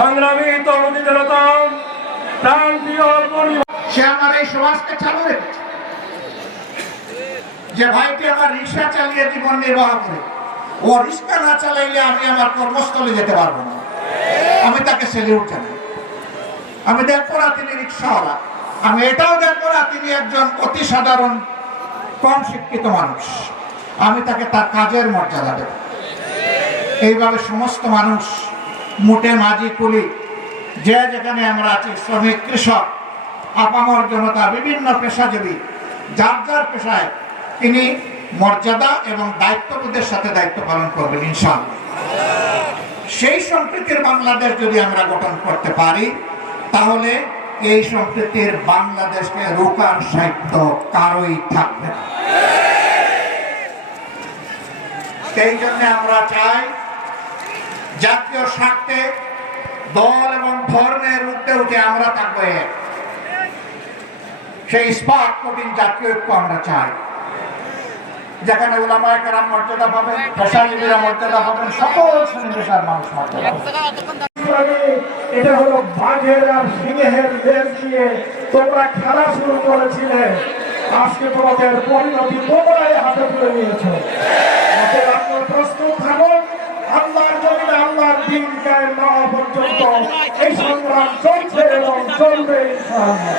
সংগ্রামী তরুণী জনতা প্রান্তীয় সে আমার এই সমাজকে চালু রেখেছে। যে ভাইটি আমার রিক্সা চালিয়ে জীবন নির্বাহ করে, ও রিক্সা না চালাইলে আমি আমার কর্মস্থলে যেতে পারবো না। আমি তাকে সেলিউট জানাই। আমি দেখবো না তিনি রিক্সাওয়ালা, আমি এটাও দেখবো না তিনি একজন অতি সাধারণ কম শিক্ষিত মানুষ। আমি তাকে তার কাজের মর্যাদা দেব। এইভাবে সমস্ত মানুষ, মুটে মাঝি কুলি, যে যেখানে আমরা আছি, শ্রমিক, কৃষক, আপামর জনতা, বিভিন্ন পেশাজীবী, যার যার পেশায় তিনি মর্যাদা এবং দায়িত্ববোধের সাথে দায়িত্ব পালন করবেন ইনশাআল্লাহ। সেই সম্প্রীতির বাংলাদেশ যদি আমরা গঠন করতে পারি, তাহলে এই সম্প্রীতির বাংলাদেশকে রোকার সাহিত্য কারোই থাকবে না। সেই জন্য আমরা চাই জাতীয় স্বার্থে দল এবং ধর্মের ঊর্ধ্বে উঠে আমরা থাকবো এক। সেই স্পার্ক প্রোটিন জাতীয় ঐক্য আমরা চাই, যেখানে উলামায়ে কেরাম মর্যাদা পাবেন, পেশাজীবীরা মর্যাদা পাবেন, সকল শ্রেণী পেশার মানুষ মর্যাদা পাবেন। এটা হলো বাঘের আর সিংহের লেজ দিয়ে তোমরা খেলা শুরু করেছিলে, আজকে তোমাদের পরিণতি তোমরাই হাতে তুলে নিয়েছো। আপনার প্রস্তুত থাকুন, আল্লাহর জমিনে আল্লাহর দিন কায়েম না হওয়া পর্যন্ত এই সংগ্রাম চলছে এবং চলবে ইনশাআল্লাহ।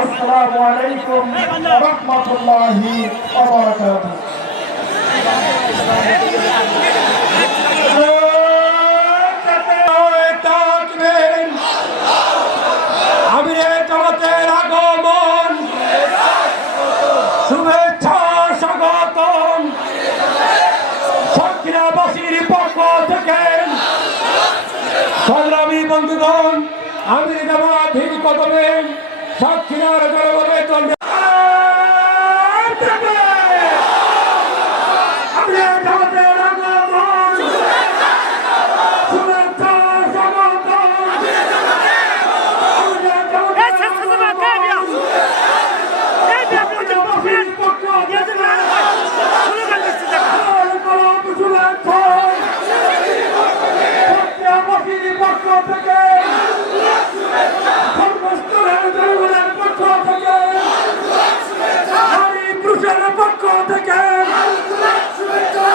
আসসালামু আলাইকুম ওয়া রাহমাতুল্লাহি ওয়া বারাকাতুহু। জগতের আগমন, শুভেচ্ছা স্বাগতম সাতক্ষীরাবাসীর পক্ষ থেকে। সংগ্রামী বন্ধুগণ, আমি জামাত হিন্দ কদমে সাতক্ষীরার জনগণের জন্য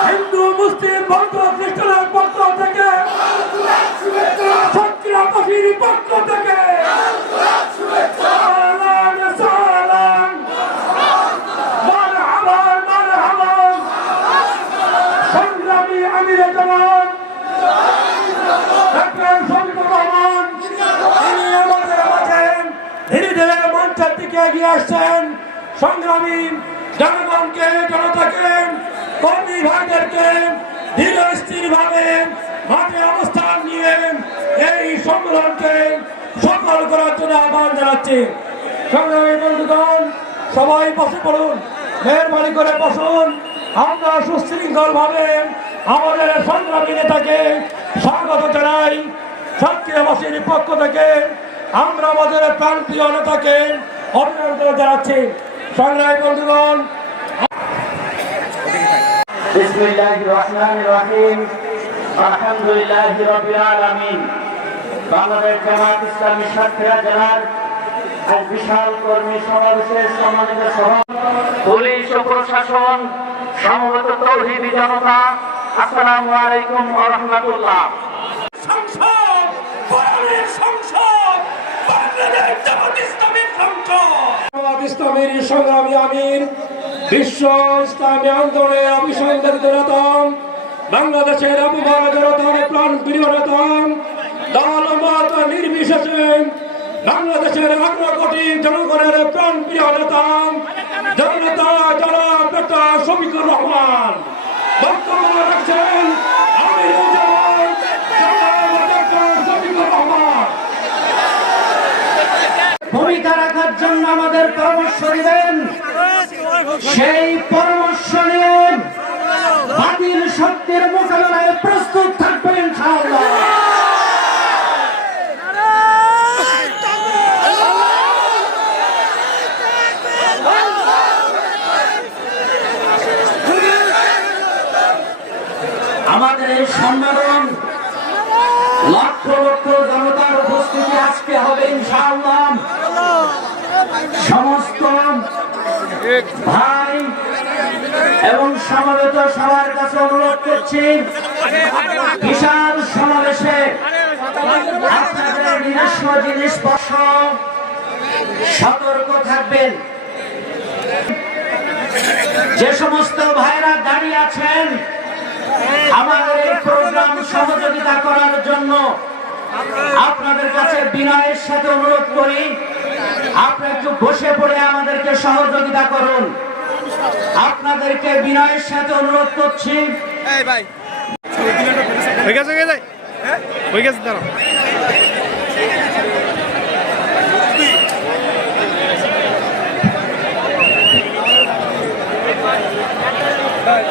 হিন্দু মুসলিম বৌদ্ধ খ্রিস্টানের পক্ষ থেকে, সাতক্ষীরাবাসীর পক্ষ থেকে সংগ্রামী আমিরে জামাত ডক্টর শফিকুর রহমান, তিনি আমাদের আছেন, ধীরে ধীরে মঞ্চের দিকে এগিয়ে আসছেন। সংগ্রামী জনগণকে, জনতাকে, কর্মী ভাইদেরকে ধীরে স্থির ভাবে মাঠে অবস্থান নিয়ে এই সংগ্রামকে সফল করার জন্য আহ্বান জানাচ্ছি। সংগ্রামী বন্ধুগণ, সবাই বসে পড়ুন, মেহরবানি করে বসুন। আমরা সুশৃঙ্খল ভাবে আমাদের সংগ্রামী নেতাকে স্বাগত জানাই। সাতক্ষীরাবাসীর পক্ষ থেকে আমরা আমাদের প্রান্তীয় নেতাকে অভিনন্দন জানাচ্ছি। সংগ্রামী বন্ধুগণ, বিসমিল্লাহির রহমানির রহিম, আলহামদুলিল্লাহি রাব্বিল আলামিন। বাংলাদেশ জামাত ইসলামী সাতক্ষীরা জেলার আজ বিশাল কর্মী সমাবেশের সম্মানিত সভাপতি, পুলিশ ও প্রশাসন, সমবেত তৌহিদি জনতা, আসসালামু আলাইকুম ওয়া রাহমাতুল্লাহ। সংসদ, কোরআনের সংসদ, বাংলাদেশ জামাত ইসলামীর সংসদ, জামাত ইসলামীর সংগ্রামী আমির, বিশ্ব ইসলামী আন্দোলনের অভিসংবাদিত নেতা, বাংলাদেশের আবহাওয়া জনতার প্রাণ প্রিয় নেতা, দল মত নির্বিশেষে বাংলাদেশের 18 কোটি জনগণের প্রাণ প্রিয় নেতা, জননেতা জনাব ডক্টর শফিকুর রহমান বক্তব্য রাখছেন। আমির জামাত জনাব ডক্টর শফিকুর রহমান ভূমিকা রাখার জন্য আমাদের পরামর্শ দিবেন। সেই পরামর্শ নিয়ে বাতিল শক্তির মোকাবেলায় প্রস্তুত থাকবেন ইনশাআল্লাহ। আমাদের এই সম্মেলন লক্ষ লক্ষ জনতা ইনশাআল্লাহ সমস্ত ভাই এবং সমবেত সবার কাছে অনুরোধ করছি বিশাল সমাবেশে আপনাদের নিজস্ব জিনিসপত্র সতর্ক থাকবেন। যে সমস্ত ভাইরা দাঁড়িয়ে আছেন আমাদের এই প্রোগ্রাম সহযোগিতা করার জন্য আপনাদের কাছে বিনয়ের সাথে অনুরোধ করি আপনারা একটু বসে পড়ে আমাদেরকে সহযোগিতা করুন। আপনাদেরকে বিনয়ের সাথে অনুরোধ করছি। Hey,